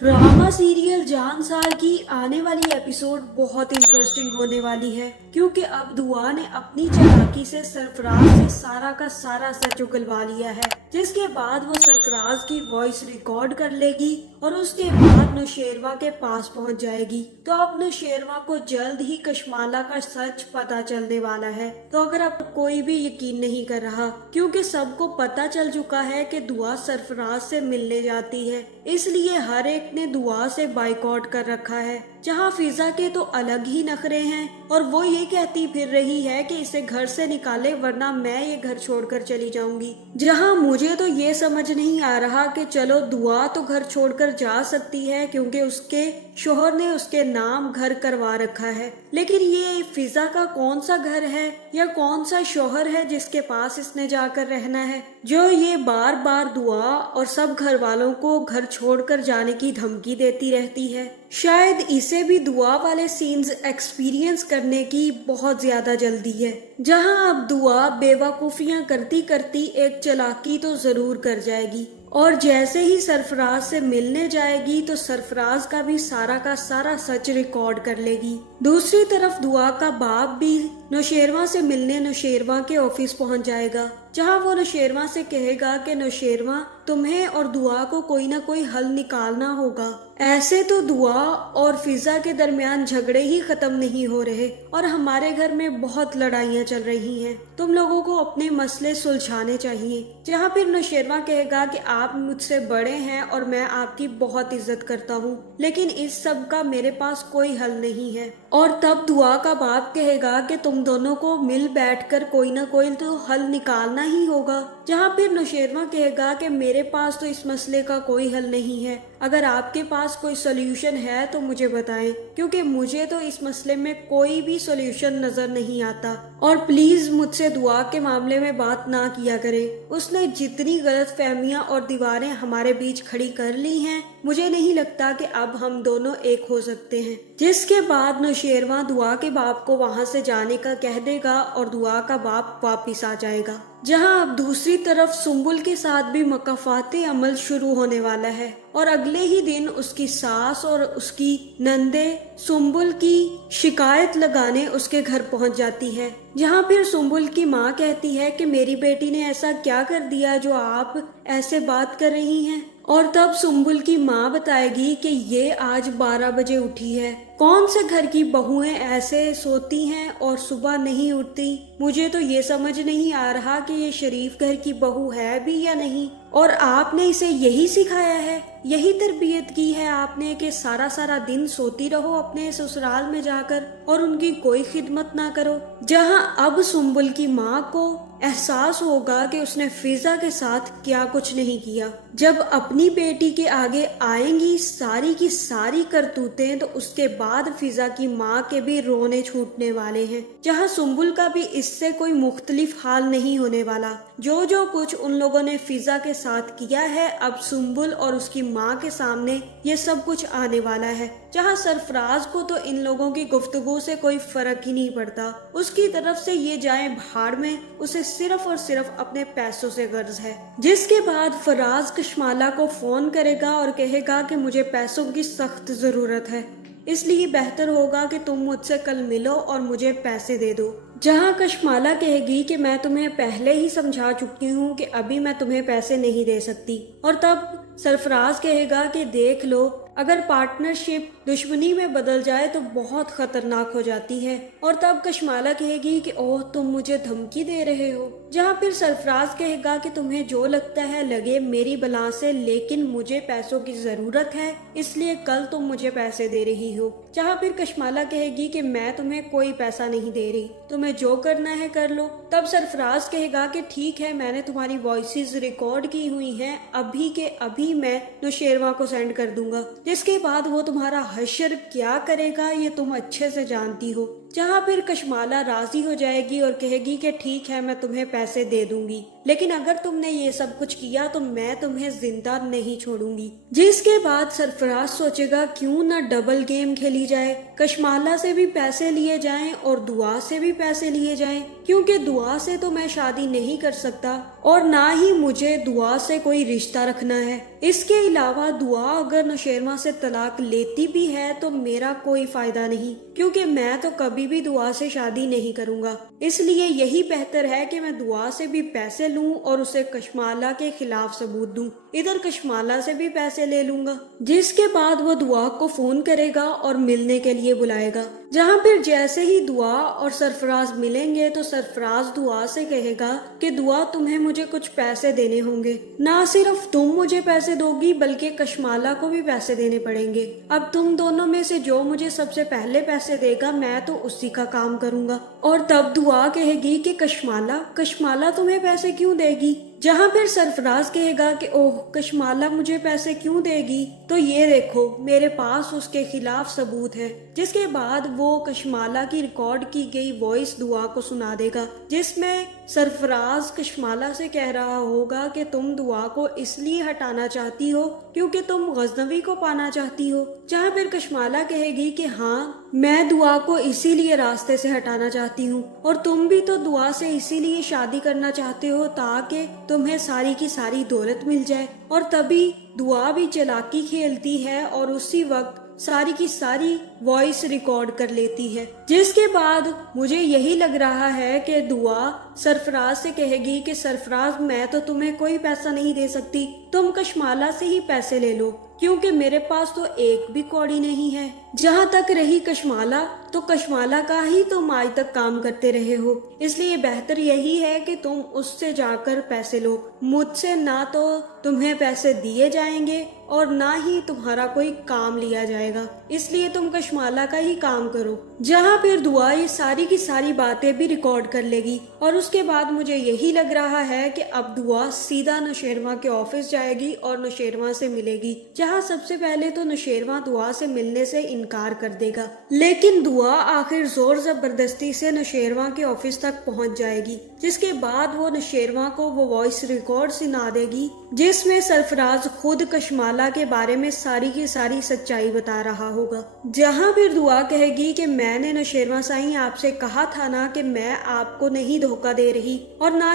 Drama serial Jansar की आने वाली एपिसोड बहुत इंटरेस्टिंग होने वाली है, क्योंकि अब दुआ ने अपनी चालाकी से सरफराज से सारा का सारा सच उगलवा लिया है, जिसके बाद वो सरफराज की वॉइस रिकॉर्ड कर लेगी और उसके बाद नौशेरवा के पास पहुंच जाएगी। तो अब नौशेरवा को जल्द ही कशमाला का सच पता चलने वाला है। तो अगर अब कोई भी यकीन नहीं कर रहा, क्योंकि सबको पता चल चुका है कि दुआ सरफराज से मिलने जाती है, इसलिए हर एक ने दुआ से बाइकआउट कर रखा है। जहां फिजा के तो अलग ही नखरे हैं और वो ये कहती फिर रही है कि इसे घर से निकाले वरना मैं ये घर छोड़कर चली जाऊंगी। जहां मुझे तो ये समझ नहीं आ रहा कि चलो दुआ तो घर छोड़कर जा सकती है क्योंकि उसके शोहर ने उसके नाम घर करवा रखा है, लेकिन ये फिजा का कौन सा घर है या कौन सा शोहर है जिसके पास इसने जाकर रहना है, जो ये बार बार दुआ और सब घर वालों को घर छोड़कर जाने की धमकी देती रहती है। शायद इसे भी दुआ वाले सीन्स एक्सपीरियंस करने की बहुत ज्यादा जल्दी है, जहां अब दुआ बेवकूफियां करती करती एक चालाकी तो जरूर कर जाएगी और जैसे ही सरफराज से मिलने जाएगी तो सरफराज का भी सारा का सारा सच रिकॉर्ड कर लेगी। दूसरी तरफ दुआ का बाप भी नौशेरवा से मिलने नौशेरवा के ऑफिस पहुंच जाएगा, जहां वो नौशेरवा से कहेगा कि नौशेरवा तुम्हें और दुआ को कोई ना कोई हल निकालना होगा। ऐसे तो दुआ और फिजा के दरमियान झगड़े ही खत्म नहीं हो रहे और हमारे घर में बहुत लड़ाइयाँ चल रही हैं। तुम लोगों को अपने मसले सुलझाने चाहिए। जहाँ फिर नौशेरवा कहेगा कि आप मुझसे बड़े हैं और मैं आपकी बहुत इज्जत करता हूँ, लेकिन इस सब का मेरे पास कोई हल नहीं है। और तब दुआ का बाप कहेगा कि तुम दोनों को मिल बैठकर कोई ना कोई तो हल निकालना ही होगा। जहाँ फिर नौशेरवा कहेगा कि मेरे पास तो इस मसले का कोई हल नहीं है, अगर आपके पास कोई सोल्यूशन है तो मुझे बताएं, क्योंकि मुझे तो इस मसले में कोई भी सोल्यूशन नजर नहीं आता और प्लीज मुझसे दुआ के मामले में बात ना किया करें। उसने जितनी गलत फहमियाँ और दीवारें हमारे बीच खड़ी कर ली हैं, मुझे नहीं लगता कि अब हम दोनों एक हो सकते हैं। जिसके बाद नौशेरवा दुआ के बाप को वहां से जाने का कह देगा और दुआ का बाप वापिस आ जाएगा। जहां अब दूसरी तरफ सुम्बुल के साथ भी मकाफाते अमल शुरू होने वाला है और अगले ही दिन उसकी सास और उसकी नंदे सुम्बुल की शिकायत लगाने उसके घर पहुंच जाती है। जहां फिर सुम्बुल की माँ कहती है कि मेरी बेटी ने ऐसा क्या कर दिया जो आप ऐसे बात कर रही हैं, और तब सुम्बुल की माँ बताएगी कि ये आज 12 बजे उठी है। कौन से घर की बहुएं ऐसे सोती हैं और सुबह नहीं उठती? मुझे तो ये समझ नहीं आ रहा कि ये शरीफ घर की बहू है भी या नहीं। और आपने इसे यही सिखाया है, यही तरबियत की है आपने कि सारा सारा दिन सोती रहो अपने ससुराल में जाकर और उनकी कोई खिदमत ना करो। जहां अब सुम्बुल की माँ को एहसास होगा कि उसने फिजा के साथ क्या कुछ नहीं किया। जब अपनी बेटी के आगे आएंगी सारी की सारी करतूतें, तो उसके बाद फिजा की माँ के भी रोने छूटने वाले हैं। जहां सुम्बुल का भी इससे कोई मुख्तलिफ हाल नहीं होने वाला। जो जो कुछ उन लोगों ने फिजा के साथ किया है, अब सुम्बुल और उसकी माँ के सामने ये सब कुछ आने वाला है। जहां सरफराज को तो इन लोगों की गुफ्तगू से कोई फर्क ही नहीं पड़ता, उसकी तरफ से ये जाए भाड़ में, उसे सिर्फ और सिर्फ अपने पैसों से गर्ज है। जिसके बाद फराज कशमाला को फोन करेगा और कहेगा कि मुझे पैसों की सख्त जरूरत है, इसलिए बेहतर होगा कि तुम मुझसे कल मिलो और मुझे पैसे दे दो। जहां कशमाला कहेगी कि मैं तुम्हें पहले ही समझा चुकी हूँ कि अभी मैं तुम्हें पैसे नहीं दे सकती। और तब सरफराज कहेगा कि देख लो, अगर पार्टनरशिप दुश्मनी में बदल जाए तो बहुत खतरनाक हो जाती है। और तब कशमाला कहेगी कि ओह तुम मुझे धमकी दे रहे हो। जहाँ फिर सरफराज कहेगा कि तुम्हें जो लगता है लगे मेरी बला से, लेकिन मुझे पैसों की जरूरत है इसलिए कल तुम मुझे पैसे दे रही हो। जहाँ फिर कशमाला कहेगी कि मैं तुम्हें कोई पैसा नहीं दे रही, तुम्हें जो करना है कर लो। तब सरफराज कहेगा कि ठीक है, मैंने तुम्हारी वॉइसेस रिकॉर्ड की हुई हैं, अभी के अभी मैं नौशेरवा को सेंड कर दूंगा। जिसके बाद वो तुम्हारा हशर क्या करेगा ये तुम अच्छे से जानती हो। जहाँ फिर कशमाला राजी हो जाएगी और कहेगी कि ठीक है मैं तुम्हें पैसे दे दूंगी, लेकिन अगर तुमने ये सब कुछ किया तो मैं तुम्हें जिंदा नहीं छोड़ूंगी। जिसके बाद सरफराज सोचेगा क्यों ना डबल गेम खेली जाए। کشمالہ سے بھی پیسے لیے جائیں اور دعا سے بھی پیسے لیے جائیں، کیونکہ دعا سے تو میں شادی نہیں کر سکتا اور نہ ہی مجھے دعا سے کوئی رشتہ رکھنا ہے۔ اس کے علاوہ دعا اگر نوشیروان سے طلاق لیتی بھی ہے تو میرا کوئی فائدہ نہیں، کیونکہ میں تو کبھی بھی دعا سے شادی نہیں کروں گا۔ اس لیے یہی بہتر ہے کہ میں دعا سے بھی پیسے لوں اور اسے کشمالہ کے خلاف ثبوت دوں، ادھر کشمالہ سے بھی پیسے لے لوں گا، جس کے بعد وہ دعا کو فون کرے گا اور ملنے کے لیے بلائے گا، جہاں پھر جیسے ہی دعا اور سرفراز ملیں گے تو سرفراز دعا سے کہے گا کہ دعا تمہیں مجھے کچھ پیسے دینے ہوں گے، نہ صرف تم مجھے پیسے دو گی بلکہ کشمالہ کو بھی پیسے دینے پڑیں گے، اب تم دونوں میں سے جو مجھے سب سے پہلے پیسے دے گا میں تو اسی کا کام کروں گا۔ اور تب دعا کہے گی کہ کشمالہ تمہیں پیسے کیوں دے گی، جہاں پھر سرفراز کہے گا کہ اوہ کشمالہ مجھے پیسے کیوں دے گی، تو یہ دیکھو میرے پاس اس کے خلاف ثبوت ہے، جس کے بعد وہ کشمالہ کی ریکارڈ کی گئی وائس دعا کو سنا دے گا، جس میں سرفراز کشمالہ سے کہہ رہا ہوگا کہ تم دعا کو اس لیے ہٹانا چاہتی ہو کیونکہ تم غزنوی کو پانا چاہتی ہو، جہاں پھر کشمالہ کہے گی کہ ہاں میں دعا کو اسی لیے راستے سے ہٹانا چاہتی ہوں اور تم بھی تو دعا سے اسی لیے شادی کرنا چاہتے ہو تاکہ تمہیں ساری کی ساری دولت مل جائے، اور تبھی دعا بھی چلاکی کھیلتی ہے اور اسی وقت ساری کی ساری وائس ریکارڈ کر لیتی ہے، جس کے بعد مجھے یہی لگ رہا ہے کہ دعا سرفراز سے کہے گی کہ سرفراز میں تو تمہیں کوئی پیسہ نہیں دے سکتی، تم کشمالہ سے ہی پیسے لے لو کیونکہ میرے پاس تو ایک بھی کوڑی نہیں ہے۔ جہاں تک رہی کشمالہ، تو کشمالہ کا ہی تم آج تک کام کرتے رہے ہو، اس لیے بہتر یہی ہے کہ تم اس سے جا کر پیسے لو، مجھ سے نہ تو تمہیں پیسے دیے جائیں گے اور نہ ہی تمہارا کوئی کام لیا جائے گا، اس لیے تم کشمالہ کا ہی کام کرو۔ جہاں پھر دعا یہ ساری کی ساری باتیں بھی ریکارڈ کر لے گی اور اس کے بعد مجھے یہی لگ رہا ہے کہ اب دعا سیدھا نوشیروان کے آفس جائے گی اور نوشیروان سے ملے گی، جہاں سب سے پہلے تو نوشیروان دعا سے ملنے سے انکار کر دے گا، لیکن دعا آخر زور زبردستی سے نوشیروان کے آفس تک پہنچ جائے گی، جس کے بعد وہ نوشیروان کو وہ وائس ریکارڈ سنا دے گی جس میں سرفراز خود کشمالہ کے بارے میں ساری کی ساری سچائی بتا رہا ہوگا، جہاں پھر دعا کہے گی کہ میں نے نوشیروان سائیں آپ سے کہا تھا نا کہ میں آپ کو نہیں دھوکہ دے رہی اور نہ